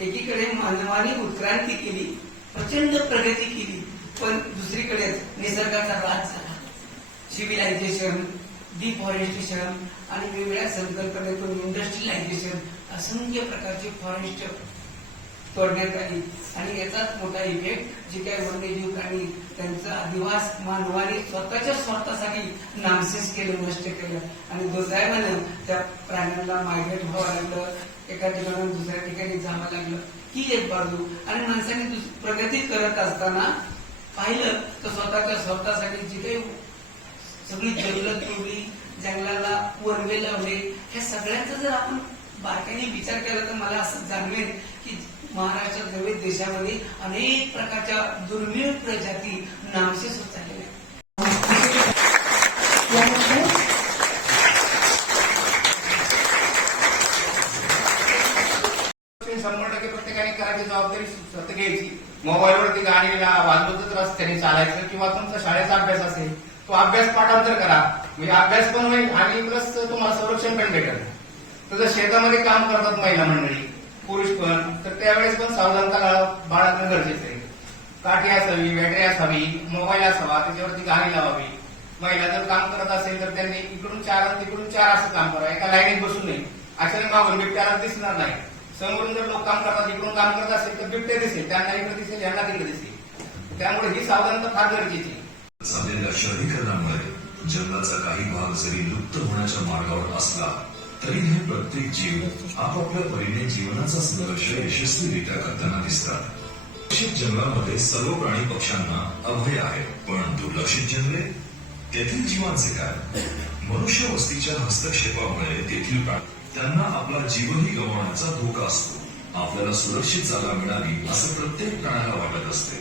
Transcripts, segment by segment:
एकीकडे मानवाने उत्क्रांती केली प्रचंड प्रगती केली पण दुसरीकडे निसर्गाचा राज झाला. सिव्हिलायझेशन डिफॉरेस्टेशन आणि वेगवेगळ्या संकल्पनेतून इंडस्ट्रियलायझेशन असंख्य प्रकारचे फॉरेस्ट तोडण्यात आली. आणि याचाच मोठा इफेक्ट जे काय वन्यजीव प्राणी त्यांचा अधिवास मानवाने स्वतःच्या स्वार्थासाठी नामशेष केलं नष्ट केलं. आणि दुर्दैवानं त्या प्राण्यांना मायग्रेट व्हावं लागलं. एका ठिकाणून दुसऱ्या ठिकाणी जावं लागलं. ही एक बाजू. आणि माणसाने प्रगती करत असताना पाहिलं तर स्वतःच्या स्वतःसाठी जी काही सगळी जंगलं तोडली जंगलाला वरवे लावले ह्या सगळ्यांचा जर आपण बारकाईने विचार केला तर मला असं जाणवेल की महाराष्ट्रात नव्हे देशामध्ये अनेक प्रकारच्या दुर्मिळ प्रजाती नामशेष होत चाललेल्या शंभर टक्के प्रत्येकाने करायची जबाबदारी स्वतः घ्यायची. मोबाईलवरती गाणी वाजवतच रस्त्याने चालायचं किंवा तुमचा शाळेचा अभ्यास असेल तो अभ्यास पाठांतर करा. म्हणजे अभ्यास पण होईल आणि प्लस तुम्हाला संरक्षण पण भेटेल. तसं शेतामध्ये काम करतात महिला मंडळी पुरुष पण तर त्यावेळेस पण सावधानता बाळगणं गरजेचं आहे. काठी असावी बॅटरी असावी मोबाईल असावा त्याच्यावरती गाणी लावावी. महिला जर काम करत असेल तर त्यांनी इकडून चार तिकडून चार असं काम करा. एका लाईनीत बसू नये अचानक मागून बिबट्याला दिसणार नाही. समोरून जर लोक काम करतात इकडून काम करत असेल तर बिबटे दिसेल. त्यांना इकडे दिसेल यांना तिकडे दिसेल. त्यामुळे ही सावधानता फार गरजेची झालेल्या शहरीकरणामुळे जंगलाचा काही भाग जरी लुप्त होण्याच्या मार्गावर असला तरी हे प्रत्येक जीव आपापल्या परीने जीवनाचा संघर्ष यशस्वीरित्या करताना दिसतात. दुर्लक्षित जंगलामध्ये सर्व प्राणी पक्ष्यांना अभय आहे पण दुर्लक्षित जंगले? तेथील जीवांचे काय? मनुष्य वस्तीच्या हस्तक्षेपामुळे तेथील प्राणी त्यांना आपला जीवही गमावण्याचा धोका असतो. आपल्याला सुरक्षित जागा मिळावी असं प्रत्येक प्राण्याला वाटत असते.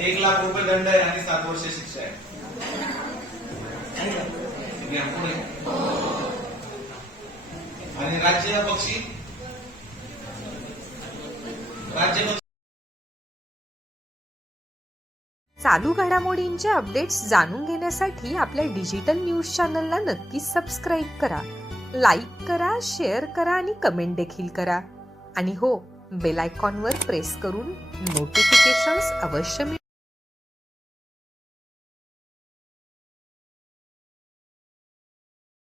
एक लाख रुपये दंड आहे आणि सात वर्ष शिक्षा आहे. आणि राज्य पक्षी? राज्य चालू घडामोडींचे अपडेट्स जाणून घेण्यासाठी आपल्या डिजिटल न्यूज चॅनलला नक्कीच सबस्क्राईब करा. लाईक करा शेअर करा आणि कमेंट देखील करा. आणि हो बेल आयकॉनवर प्रेस करून नोटिफिकेशन्स अवश्य मिळवा.